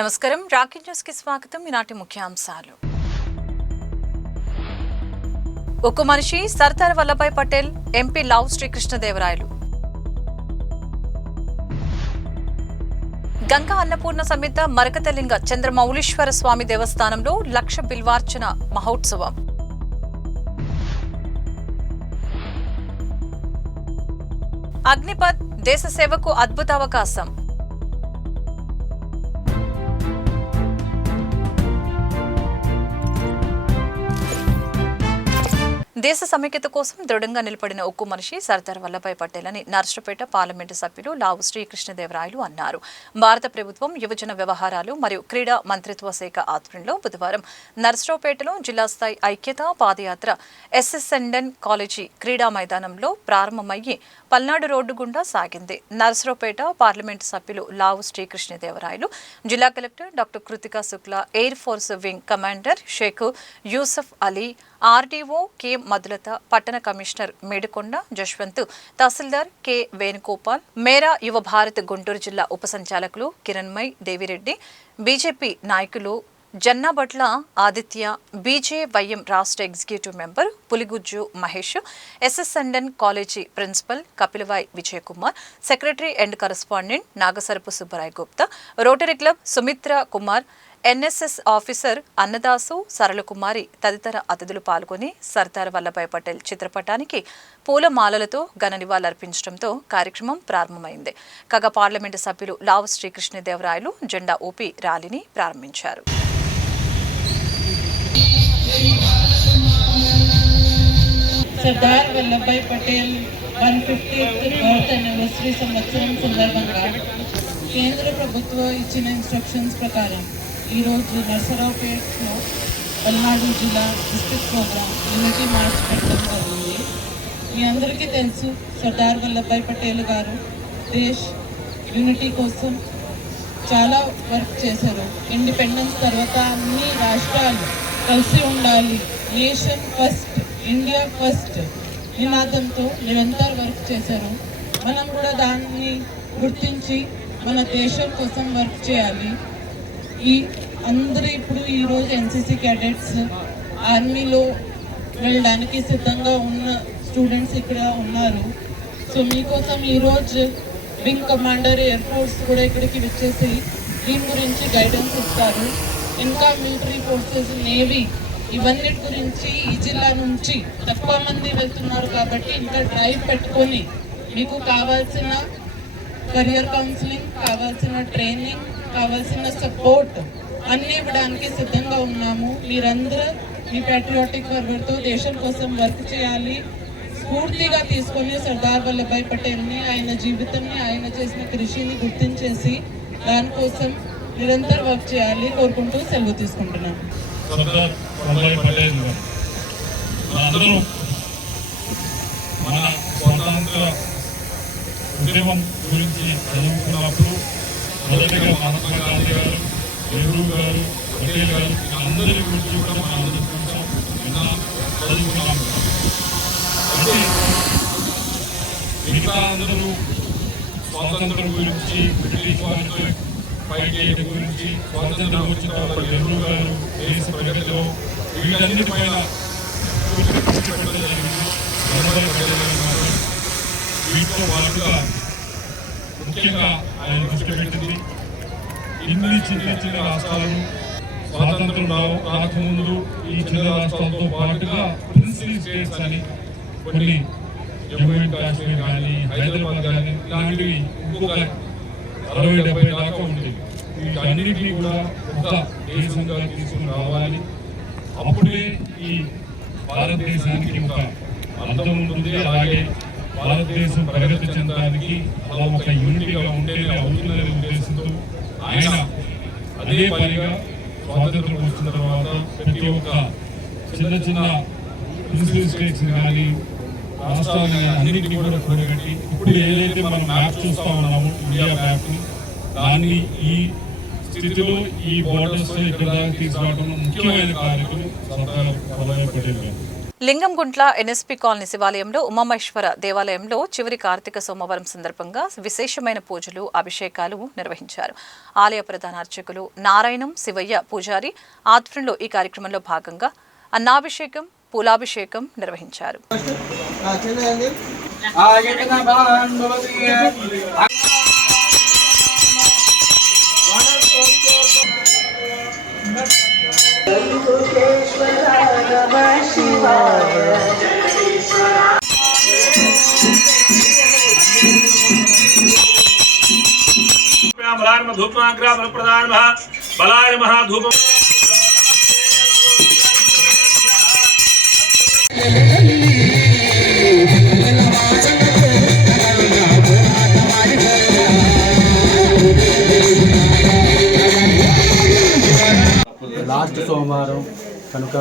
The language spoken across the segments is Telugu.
నమస్కారం రాకెట్ న్యూస్ కి స్వాగతం. ఈనాటి ముఖ్యాంశాలు. ఒక్క మనిషి సర్దార్ వల్లభాయ్ పటేల్ ఎంపీ లావు శ్రీకృష్ణదేవరాయలు. గంగా అన్నపూర్ణ సమేత మరకతలింగ చంద్రమౌళీశ్వర స్వామి దేవస్థానంలో 1,00,000 బిల్వార్చన మహోత్సవం. అగ్నిపథ్ దేశ సేవకు అద్భుత అవకాశం. దేశ సమైక్యత కోసం దృఢంగా నిలబడిన ఒక్క మనిషి సర్దార్ వల్లభాయ్ పటేల్ అని నర్సరావుపేట పార్లమెంటు సభ్యులు లావు శ్రీకృష్ణదేవరాయలు అన్నారు. భారత ప్రభుత్వం యువజన వ్యవహారాలు మరియు క్రీడా మంత్రిత్వ శాఖ ఆధ్వర్యంలో బుధవారం నర్సరావుపేటలో జిల్లా స్థాయి ఐక్యతా పాదయాత్ర ఎస్ఎస్ఎన్ఎన్ కాలేజీ క్రీడా మైదానంలో ప్రారంభమయ్యి పల్నాడు రోడ్డు గుండా సాగింది. నర్సరావుపేట పార్లమెంటు సభ్యులు లావు శ్రీకృష్ణదేవరాయలు, జిల్లా collector doctor Krithika Shukla, air force wing commander Sheikh Yusuf Ali, RDO K Madhulatha, పట్టణ కమిషనర్ మేడుకొండ జశ్వంత్, తహసీల్దార్ కె వేణుగోపాల్, మేరా యువ భారత్ గుంటూరు జిల్లా ఉప సంచాలకులు కిరణ్మయ్ దేవిరెడ్డి, బీజేపీ నాయకులు జన్నాబట్ల ఆదిత్య, బీజేవైఎం రాష్ట్ర executive member Puligujju Mahesh, SSNN college principal Kapilavai Vijayakumar, secretary and correspondent Nagasarapu Subbarai Gupta, rotary club Sumitra Kumar, NSS officer Annadasu, Saralakumari తదితర అతిథులు పాల్గొని సర్దార్ వల్లభాయ్ పటేల్ చిత్రపటానికి పూలమాలలతో ఘన నివాళులర్పించడంతో కార్యక్రమం ప్రారంభమైంది. కాగా పార్లమెంటు సభ్యులు లావు శ్రీకృష్ణదేవరాయలు జెండా ఊపి ర్యాలీని ప్రారంభించారు. Sardar Vallabhbhai Patel 150th birth anniversary సంవత్సరం సందర్భంగా కేంద్ర ప్రభుత్వం ఇచ్చిన ఇన్స్ట్రక్షన్స్ ప్రకారం ఈరోజు నర్సరావుపేటలో పల్నాడు జిల్లా డిస్ట్రిక్ట్ ప్రోగ్రామ్ యూనిటీ మార్చ్ పెట్టడం జరిగింది. మీ అందరికీ తెలుసు, సర్దార్ వల్లభాయ్ పటేల్ గారు దేశ్ యూనిటీ కోసం చాలా వర్క్ చేశారు. ఇండిపెండెన్స్ తర్వాత అన్ని రాష్ట్రాలు కలిసి ఉండాలి, నేషన్ ఫస్ట్, ఇండియా ఫస్ట్ నినాదంతో నిరంతర వర్క్ చేశారు. మనం కూడా దాన్ని గుర్తించి మన దేశం కోసం వర్క్ చేయాలి. ఈ అందరూ ఇప్పుడు ఈరోజు ఎన్సీసీ క్యాడెట్స్ ఆర్మీలో వెళ్ళడానికి సిద్ధంగా ఉన్న స్టూడెంట్స్ ఇక్కడ ఉన్నారు. సో మీకోసం ఈరోజు వింగ్ కమాండర్ ఎయిర్ ఫోర్స్ కూడా ఇక్కడికి వచ్చేసి దీని గురించి గైడెన్స్ ఇస్తారు. ఇంకా మిలిటరీ ఫోర్సెస్, నేవీ ఇవన్నిటి గురించి ఈ జిల్లా నుంచి తక్కువ మంది వెళ్తున్నారు కాబట్టి ఇంకా డ్రైవ్ పెట్టుకొని మీకు కావాల్సిన కెరియర్ కౌన్సిలింగ్, కావాల్సిన ట్రైనింగ్, కావాల్సిన సపోర్ట్ అన్నీ ఇవ్వడానికి సిద్ధంగా ఉన్నాము. మీరందరూ మీ ప్యాట్రియాటిక్ ఫర్వర్తో దేశం కోసం వర్క్ చేయాలి. స్ఫూర్తిగా తీసుకొని సర్దార్ వల్లభాయ్ పటేల్ని, ఆయన జీవితంని, ఆయన చేసిన కృషిని గుర్తించేసి దానికోసం నిరంతర వర్క్ చేయాలి కోరుకుంటూ సెలవు తీసుకుంటున్నాను. సర్దార్ వల్లభాయ్ పటేల్ అందరూ మన స్వతంత్ర ఉద్యమం గురించి చదువుకున్నప్పుడు మొదటిగా మహాత్మా గాంధీ గారు, నెహ్రూ గారు, పటేల్ గారు అందరి గురించి కూడా మనం అందరూ చూసాం, విన్నాం, చదువుకున్నాం. అంటే మిగతా అందరూ స్వాతంత్రం గురించి, బ్రిటిష్ వారితో ఫైట్ చేయడం గురించి, స్వాతంత్రం వచ్చిన తర్వాత నెహ్రూ గారు దేశ ప్రగతిలో వీటన్నిటిపైన వీటితో పాటుగా ముఖ్యంగా ఆయన దృష్టి పెట్టింది ఇన్ని చిన్న చిన్న రాష్ట్రాలు స్వాతంత్రం రాకముందు ఈ చిన్న రాష్ట్రాలతో పాటుగా ప్రిన్సిపల్ స్టేట్స్ అని కొన్ని జమ్మూ అండ్ కాశ్మీర్ కానీ, హైదరాబాద్ కానీ ఇలాంటివి ఇంకొక 60-70 దాకా ఉంటుంది. వీటన్నిటినీ కూడా ఒక దేశంగా తీసుకుని రావాలి. అప్పుడే ఈ భారతదేశానికి ఒక అర్థం ఉంటుంది. అలాగే భారతదేశం ప్రగతి చెందడానికి అలా ఒక యూనిటీగా ఉంటేనే అవుతుందనే ఉద్దేశంతో ఆయన అదే పనిగా స్వాతంత్రం వచ్చిన తర్వాత ప్రతి ఒక్క చిన్న చిన్న ప్రిన్సిపల్ స్టేట్స్ కానీ, రాష్ట్రాలు కానీ అన్నింటినీ కూడా కూడగట్టి ఇప్పుడు ఏదైతే మనం మ్యాప్ చూస్తూ ఉన్నామో ఇండియా మ్యాప్ని, దాన్ని ఈ స్థితిలో ఈ బోర్డర్స్ ఇక్కడ దాకా తీసుకురావడంలో ముఖ్యమైన కార్యక్రమం సర్దార్ వల్లభాయ్ పటేల్ గారు. లింగంగుంట్ల ఎన్ఎస్పీ కాలనీ శివాలయంలో ఉమామహేశ్వర దేవాలయంలో చివరి కార్తీక సోమవారం సందర్భంగా విశేషమైన పూజలు అభిషేకాలు నిర్వహించారు. ఆలయ ప్రధాన అర్చకులు నారాయణం శివయ్య పూజారి ఆధ్వర్యంలో ఈ కార్యక్రమంలో భాగంగా అన్నాభిషేకం, పూలాభిషేకం నిర్వహించారు. बलाय महाधूप లాస్ట్ సోమవారం కనుక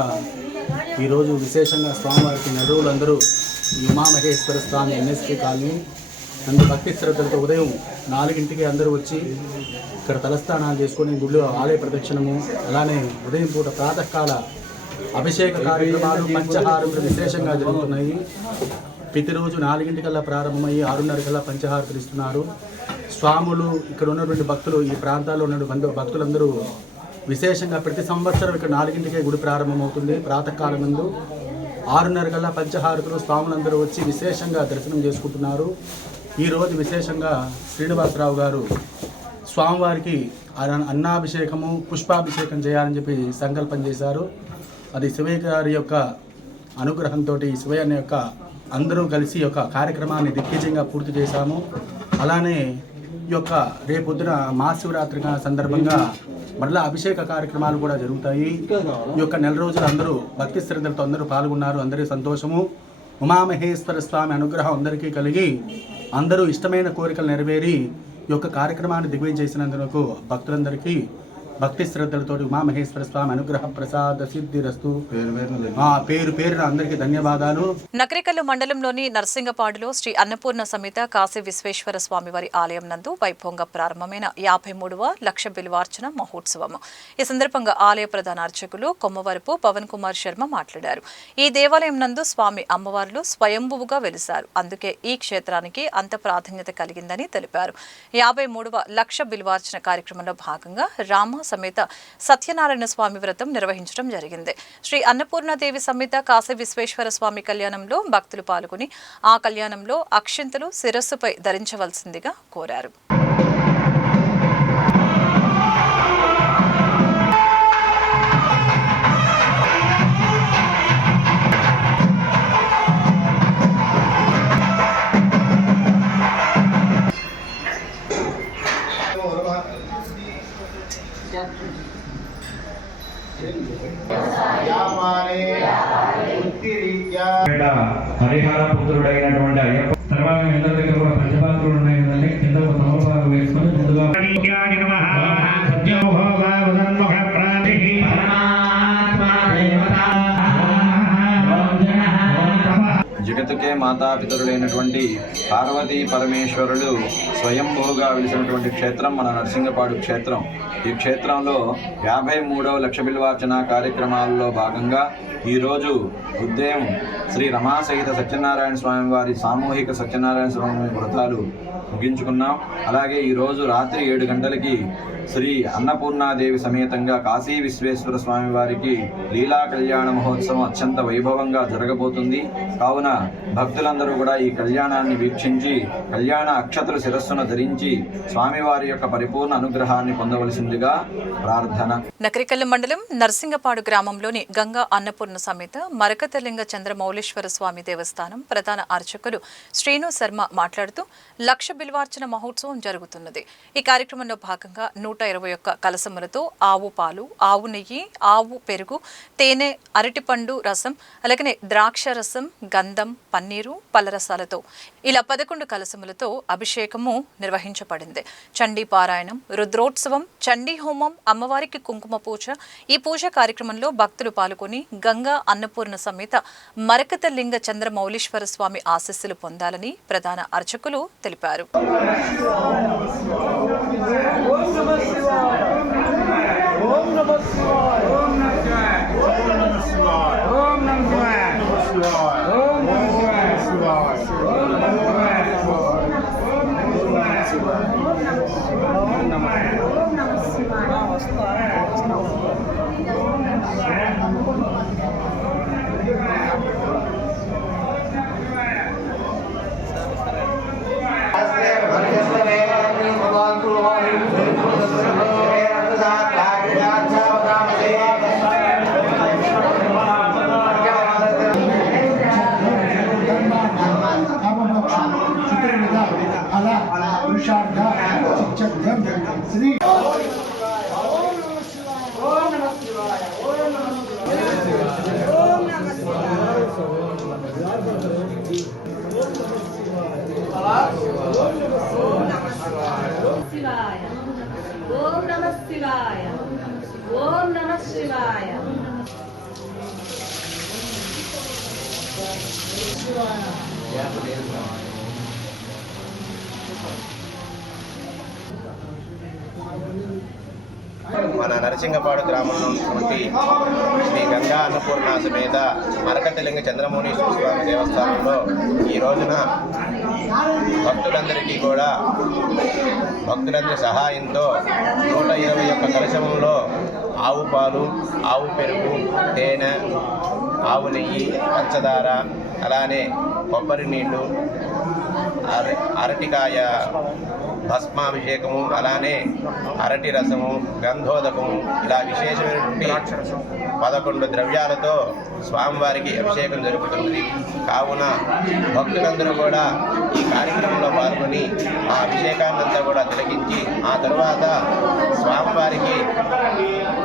ఈరోజు విశేషంగా స్వామివారికి నడువులందరూ ఈ ఉమామహేశ్వర స్వామి ఎన్ఎస్పీ కాలనీ నందు భక్తి శ్రద్ధలతో ఉదయం 4 అందరూ వచ్చి ఇక్కడ తలస్నానాలు చేసుకొని గుడిలో ఆలయ ప్రదక్షిణము, అలానే ఉదయం పూట ప్రాతకాల అభిషేక కార్యక్రమాలు, పంచహారములు విశేషంగా జరుగుతున్నాయి. ప్రతిరోజు 4 ప్రారంభమయ్యి 6:30 పంచహారతులు ఇస్తున్నారు. స్వాములు ఇక్కడ ఉన్నటువంటి భక్తులు, ఈ ప్రాంతాల్లో ఉన్న భక్తులందరూ విశేషంగా ప్రతి సంవత్సరం ఇక్కడ 4 గుడి ప్రారంభమవుతుంది. ప్రాతకాలం నందు 6:30 పంచహారతులు స్వాములందరూ వచ్చి విశేషంగా దర్శనం చేసుకుంటున్నారు. ఈరోజు విశేషంగా శ్రీనివాసరావు గారు స్వామివారికి అన్నాభిషేకము, పుష్పాభిషేకం చేయాలని చెప్పి సంకల్పం చేశారు. అది శివయ్య గారి యొక్క అనుగ్రహంతో శివయ్య యొక్క అందరూ కలిసి యొక్క కార్యక్రమాన్ని దిగ్విజయంగా పూర్తి చేశాము. అలానే ఈ యొక్క రేపొద్దున మహాశివరాత్రి సందర్భంగా మళ్ళీ అభిషేక కార్యక్రమాలు కూడా జరుగుతాయి. ఈ యొక్క నెల రోజులు అందరూ భక్తి శ్రద్ధలతో అందరూ పాల్గొన్నారు. అందరి సంతోషము. ఉమామహేశ్వర స్వామి అనుగ్రహం అందరికీ కలిగి అందరూ ఇష్టమైన కోరికలు నెరవేరి ఈ యొక్క కార్యక్రమాన్ని దిగ్విజయం చేసినందుకు భక్తులందరికీ భక్తి శ్రద్ధలతో ఉమామహేశ్వర స్వామి అనుగ్రహ ప్రసాద సిద్ధిరస్తు పేరు పేరున అందరికీ ధన్యవాదాలు. నకరికల్లు మండలంలోని నర్సింగపాడులో శ్రీ అన్నపూర్ణ సమేత కాశీ విశ్వేశ్వర స్వామివారి ఆలయం నందు వైభవంగా ప్రారంభమైన 53వ లక్ష బిల్వార్చన మహోత్సవం. ఈ సందర్భంగా ఆలయ ప్రధాన అర్చకులు కొమ్మవరపు పవన్ కుమార్ శర్మ మాట్లాడారు. ఈ దేవాలయం నందు స్వామి అమ్మవార్లు స్వయంభువుగా వెలిశారు. అందుకే ఈ క్షేత్రానికి అంత ప్రాధాన్యత కలిగిందని తెలిపారు. 53వ లక్ష బిల్వార్చన కార్యక్రమంలో భాగంగా రామ సమేత సత్యనారాయణ స్వామి వ్రతం నిర్వహించడం జరిగింది. శ్రీ అన్నపూర్ణాదేవి సమేత కాశీ విశ్వేశ్వర స్వామి కళ్యాణంలో భక్తులు పాల్గొని ఆ కళ్యాణంలో అక్షింతలు శిరస్సుపై ధరించవలసిందిగా కోరారు. హరిహర పుత్రుడైనటువంటి అయ్యప్ప తర్వాత అందరి దగ్గర కూడా పంచపాత్రలు ఉన్నాయి కదండి. కింద ఒక తమలపాకు వేసుకొని ముందుగా జగత్తుకే మాతాపితరులైనటువంటి పార్వతీ పరమేశ్వరులు స్వయంభూగా వెలిసినటువంటి క్షేత్రం మన నరసింగపాడు క్షేత్రం. ఈ క్షేత్రంలో 53వ లక్ష బిల్వార్చన కార్యక్రమాల్లో భాగంగా ఈరోజు ఉదయం శ్రీ రమాసహిత సత్యనారాయణ స్వామి వారి సామూహిక సత్యనారాయణ స్వామి వ్రతాలు ముగించుకున్నాం. అలాగే ఈరోజు రాత్రి 7 గంటలకి శ్రీ అన్నపూర్ణాదేవి సమేతంగా కాశీ విశ్వేశ్వర స్వామి వారికి లీలా కళ్యాణ మహోత్సవం అత్యంత వైభవంగా జరగబోతుంది. కావున భక్తులందరూ కూడా ఈ కళ్యాణాన్ని వీక్షించి కళ్యాణ అక్షతలు శిరస్సును ధరించి స్వామివారి యొక్క పరిపూర్ణ అనుగ్రహాన్ని పొందవలసిందిగా ప్రార్థన. నకరికల్లు మండలం నర్సింగపాడు గ్రామంలోని గంగా అన్నపూర్ణ సమేత మరకతలింగ చంద్రమౌళీశ్వర స్వామి దేవస్థానం ప్రధాన అర్చకులు శ్రీను శర్మ మాట్లాడుతూ లక్ష బిల్వార్చన మహోత్సవం జరుగుతున్నది. ఈ కార్యక్రమంలో భాగంగా 121 కలసములతో ఆవు పాలు, ఆవు నెయ్యి, ఆవు పెరుగు, తేనె, అరటిపండు రసం, అలాగనే ద్రాక్ష రసం, గంధం, పన్నీరు, పళ్ళరసాలతో ఇలా 11 కలసములతో అభిషేకము నిర్వహించబడింది. చండీ పారాయణం, రుద్రోత్సవం, చండీ హోమం, అమ్మవారికి కుంకుమ పూజ. ఈ పూజ కార్యక్రమంలో భక్తులు పాల్గొని గంగా అన్నపూర్ణ సమేత మరకతలింగ చంద్రమౌళీశ్వర స్వామి ఆశీస్సులు పొందాలని ప్రధాన అర్చకులు తెలిపారు. ఓం నమః శివాయ. ఓం నమః శివాయ ఓం నమః శివాయ మన నరసింగపాడు గ్రామంలో ఉన్నటువంటి శ్రీ గంగా అన్నపూర్ణ సమేత మరకతలింగ చంద్రమౌళీశ్వర స్వామి దేవస్థానంలో ఈ రోజున భక్తులందరికీ కూడా భక్తులందరి సహాయంతో 121 కలశంలో ఆవు పాలు, ఆవు పెరుగు, తేనె, ఆవు నెయ్యి, పంచదార, అలానే కొబ్బరి నీళ్లు, అరటికాయ భస్మాభిషేకము, అలానే అరటి రసము, గంధోదకము, ఇలా విశేషమైనటువంటి 11 ద్రవ్యాలతో స్వామివారికి అభిషేకం జరుగుతుంది. కావున భక్తులందరూ కూడా ఈ కార్యక్రమంలో పాల్గొని ఆ అభిషేకాన్నంతా కూడా తిలకించి ఆ తరువాత స్వామివారికి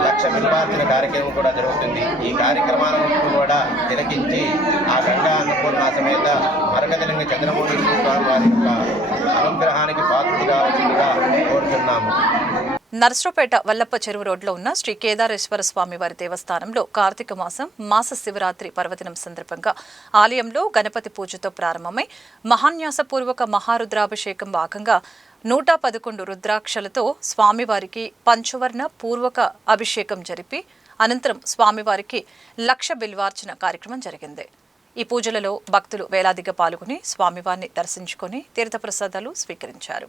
లక్ష బిల్వార్చన కార్యక్రమం కూడా జరుగుతుంది. ఈ కార్యక్రమాలను కూడా తిలకించి ఆ గంగా అన్నపూర్ణ సమేత మరకతలింగ చంద్రమౌళీశ్వర స్వామి వారి యొక్క అనుగ్రహానికి పాత్రుడు కావాల్సిందిగా కోరుతున్నాము. నర్సరావుపేట వల్లప్ప చెరువు రోడ్లో ఉన్న శ్రీ కేదారేశ్వర స్వామి వారి దేవస్థానంలో కార్తీక మాస శివరాత్రి పర్వదినం సందర్భంగా ఆలయంలో గణపతి పూజతో ప్రారంభమై మహాన్యాసపూర్వక మహారుద్రాభిషేకం భాగంగా 111 రుద్రాక్షలతో స్వామివారికి పంచవర్ణ పూర్వక అభిషేకం జరిపి అనంతరం స్వామివారికి లక్ష బిల్వార్చన కార్యక్రమం జరిగింది. ఈ పూజలలో భక్తులు వేలాదిగా పాల్గొని స్వామివారిని దర్శించుకొని తీర్థప్రసాదాలు స్వీకరించారు.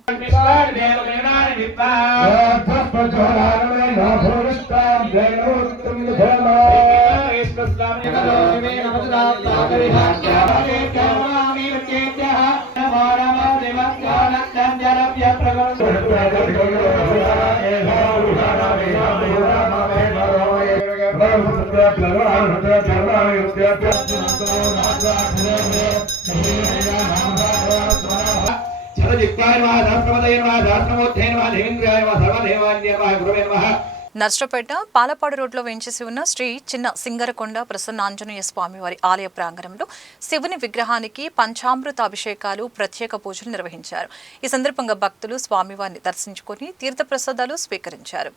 నర్సరావుపేట పాలపాడు రోడ్లో వేంచేసి ఉన్న శ్రీ చిన్న సింగరకొండ ప్రసన్నాంజనేయ స్వామివారి ఆలయ ప్రాంగణంలో శివుని విగ్రహానికి పంచామృత అభిషేకాలు, ప్రత్యేక పూజలు నిర్వహించారు. ఈ సందర్భంగా భక్తులు స్వామివారిని దర్శించుకొని తీర్థప్రసాదాలు స్వీకరించారు.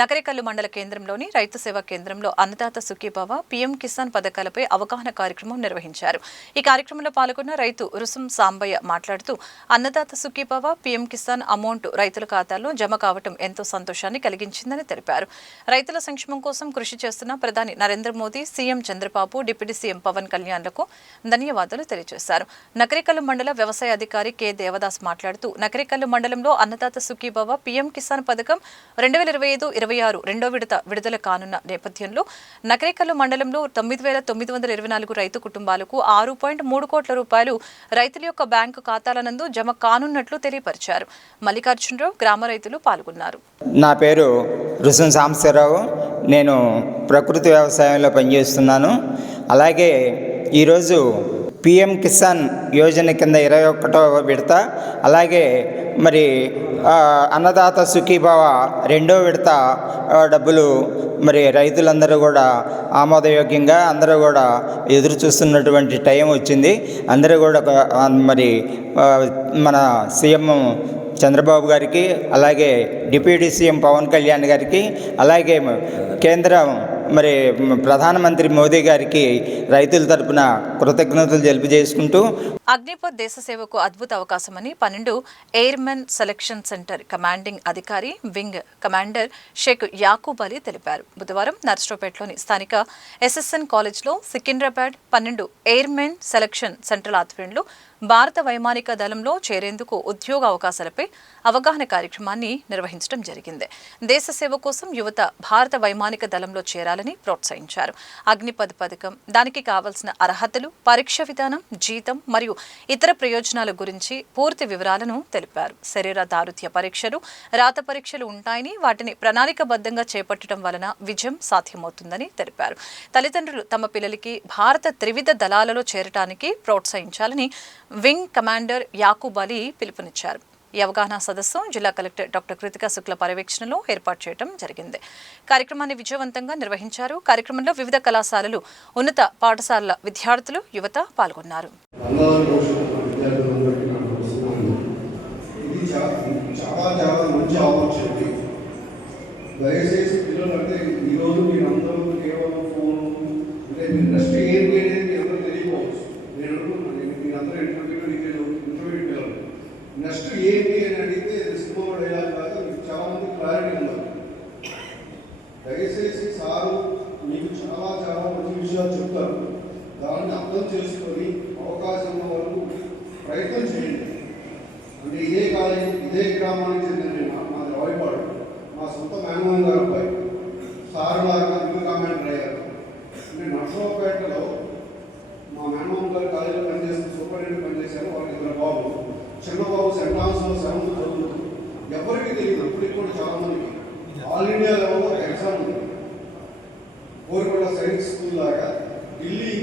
నకరికల్లు మండల కేంద్రంలోని రైతు సేవా కేంద్రంలో అన్నదాత సుఖీభవ పీఎం కిసాన్ పథకాలపై అవగాహన కార్యక్రమం నిర్వహించారు. ఈ కార్యక్రమంలో పాల్గొన్న రైతు రుసుం సాంబయ్య మాట్లాడుతూ అన్నదాత సుఖీభవ పీఎం కిసాన్ అమౌంట్ రైతుల ఖాతాల్లో జమ కావడం ఎంతో సంతోషాన్ని కలిగించిందని తెలిపారు. రైతుల సంక్షేమం కోసం కృషి చేస్తున్న ప్రధాని Narendra Modi, CM Chandrababu, deputy CM Pawan కళ్యాణ్లకు ధన్యవాదాలు తెలియజేశారు. నకరికల్లు మండల వ్యవసాయ అధికారి కె దేవదాస్ మాట్లాడుతూ నకరికల్లు మండలంలో అన్నదాత సుఖీభవ పీఎం కిసాన్ పథకం 2025-26 రెండో విడత విడుదల కానున్న నేపథ్యంలో నకరికల్లు మండలంలో 9,924 రైతు కుటుంబాలకు 6.3 కోట్ల రూపాయలు రైతుల యొక్క బ్యాంకు ఖాతాల నందు జమ కానున్నట్లు తెలియపరిచారు. మల్లికార్జునరావు, గ్రామ రైతులు పాల్గొన్నారు. నా పేరు రుసుం సాంబశివరావు. నేను ప్రకృతి వ్యవసాయంలో పనిచేస్తున్నాను. అలాగే ఈరోజు పిఎం కిసాన్ యోజన కింద 21వ విడత, అలాగే మరి అన్నదాత సుఖీభవ రెండో విడత డబ్బులు మరి రైతులందరూ కూడా ఆమోదయోగ్యంగా అందరూ కూడా ఎదురు చూస్తున్నటువంటి టైం వచ్చింది. అందరూ కూడా మరి మన సీఎం చంద్రబాబు గారికి, అలాగే డిప్యూటీ సీఎం పవన్ కళ్యాణ్ గారికి, అలాగే కేంద్రం మరి ప్రధానమంత్రి మోదీ గారికి రైతుల తరపున కృతజ్ఞతలు తెలియజేసుకుంటూ అగ్నిపథ్ దేశ సేవకు అద్భుత అవకాశమని 12 ఎయిర్మెన్ సెలక్షన్ సెంటర్ కమాండింగ్ అధికారి వింగ్ కమాండర్ షేక్ యాకూబ్ అలీ తెలిపారు. బుధవారం నర్సరావుపేటలోని స్థానిక ఎస్ఎస్ఎన్ కాలేజ్లో సికింద్రాబాద్ 12 ఎయిర్మెన్ సెలక్షన్ సెంటర్ ఆధ్వర్యంలో భారత వైమానిక దళంలో చేరేందుకు ఉద్యోగ అవకాశాలపై అవగాహన కార్యక్రమాన్ని నిర్వహించడం జరిగింది. దేశ సేవ కోసం యువత భారత వైమానిక దళంలో చేరాలని ప్రోత్సహించారు. అగ్నిపథ్ పథకం, దానికి కావాల్సిన అర్హతలు, పరీక్ష విధానం, జీతం మరియు ఇతర ప్రయోజనాల గురించి పూర్తి వివరాలను తెలిపారు. శరీర దారుత్య పరీక్షలు, రాత పరీక్షలు ఉంటాయని, వాటిని ప్రణాళికబద్ధంగా చేపట్టడం వలన విజయం సాధ్యమవుతుందని తెలిపారు. తల్లిదండ్రులు తమ పిల్లలకి భారత త్రివిధ దళాలలో చేరటానికి ప్రోత్సహించాలని వింగ్ కమాండర్ యాకూబ్ అలీ పిలుపునిచ్చారు. ఈ అవగాహన సదస్సు జిల్లా కలెక్టర్ డాక్టర్ కృతికా శుక్ల పర్యవేక్షణలో ఏర్పాటు చేయడం జరిగింది. కార్యక్రమాన్ని విజయవంతంగా నిర్వహించారు. కార్యక్రమంలో వివిధ కళాశాలలు, ఉన్నత పాఠశాలల విద్యార్థులు, యువత పాల్గొన్నారు. దయచేసి పిల్లలు అంటే ఈరోజు మీరు అందరూ కేవలం ఫోన్ అంటే నెక్స్ట్ ఏంటి అనేది అందరూ తెలియకపోవచ్చు. నేను అనుకుంటున్నాను మీరందరూ ఇంటర్వ్యూకి వెళ్ళాలి. నెక్స్ట్ ఏంటి అని అడిగితే సినిమా డైలాగ్ కాదు, మీకు చాలా మంది క్లారిటీ ఉన్నారు. దయచేసి సారు మీకు చాలా చాలా మంచి విషయాలు చెప్తారు. దాన్ని అర్థం చేసుకొని అవకాశం ఉన్న వరకు ప్రయత్నం చేయండి. అంటే ఇదే కాలేజీ, ఇదే గ్రామానికి చెందిన మాది రావిపాడు, మా సొంత మేనమామ గారు అబ్బాయి సార్ లాగా ఇంకా కామెంట్ అయ్యారు. నేను నర్సరావుపేటలో మా మేనమామ గారు కాలేజీలో పనిచేస్తూ సూపరింటెండెంట్ పనిచేశాను. వాళ్ళకి 2 బాబులు. చిన్న బాబు సెంటాన్స్లో 7th చదువుతుంది. ఎవరికి తెలియదు, ఇప్పటికి కూడా చాలామందికి ఆల్ ఇండియా లెవెల్లో ఒక ఎగ్జామ్ ఉంది. కోరికొండ సైన్స్ స్కూల్ లాగా ఢిల్లీ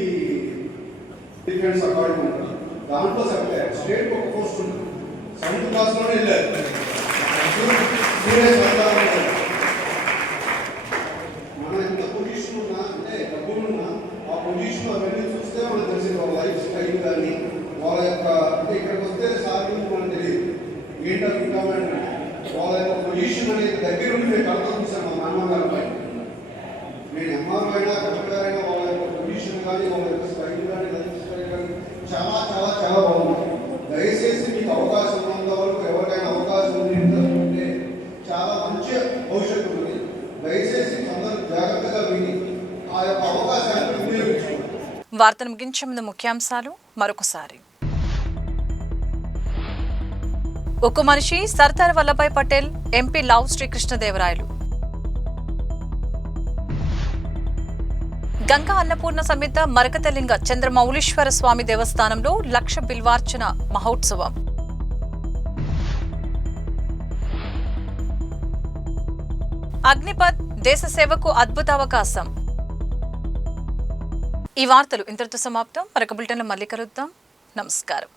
డిఫెన్స్ అకాడమీ ఉంటుంది. దాంట్లో సెలెక్ట్ అయ్యారు. స్టేట్ ఒక పోస్ట్ ఉంటుంది. 7th క్లాస్లోనే వెళ్ళారు. మన ఎంత పొజిషన్ ఉన్నా, అంటే డబ్బులున్నా ఆ పొజిషన్ అవన్నీ చూస్తే మనకు తెలిసింది. వాళ్ళ లైఫ్ స్టైల్ కానీ వాళ్ళ యొక్క అంటే ఇక్కడికి వస్తే సాధించి మనకు తెలియదు ఏంటో ఇంకా వాళ్ళ యొక్క పొజిషన్ అనేది దగ్గర ఉండి నేను కలతో చూశాను. మా నాన్నగారి పైన నేను ఎంఆర్ అయినా కష్టకారైనా వాళ్ళ యొక్క పొజిషన్ కానీ వాళ్ళ యొక్క స్టైల్ కానీ లైఫ్ స్టైల్ కానీ చాలా చాలా చాలా బాగుంది. దయచేసి మీకు అవకాశం ఉన్నంత వరకు ఎవరికైనా అవకాశం ఉంటే చాలా మంచి భవిష్యత్తు ఉంది. దయచేసి అందరూ జాగ్రత్తగా విని ఆ యొక్క అవకాశాన్ని వినియోగించుకోండి. వార్తను ముగించే ముందు ముఖ్యాంశాలు మరొకసారి. ఉక్కు మనిషి సర్దార్ వల్లభాయ్ పటేల్, ఎంపీ లావు శ్రీకృష్ణదేవరాయలు. గంగా అన్నపూర్ణ సమేత మరకతలింగ చంద్రమౌళీశ్వర స్వామి దేవస్థానంలో 1,00,000 బిల్వార్చన మహోత్సవం. అగ్నిపథ్ దేశ సేవకు అద్భుత అవకాశం. ఈ వార్తలు ఇంతటితో సమాప్తం. మరొక బులెటిన్లో మళ్ళీ కలుద్దాం. నమస్కారం.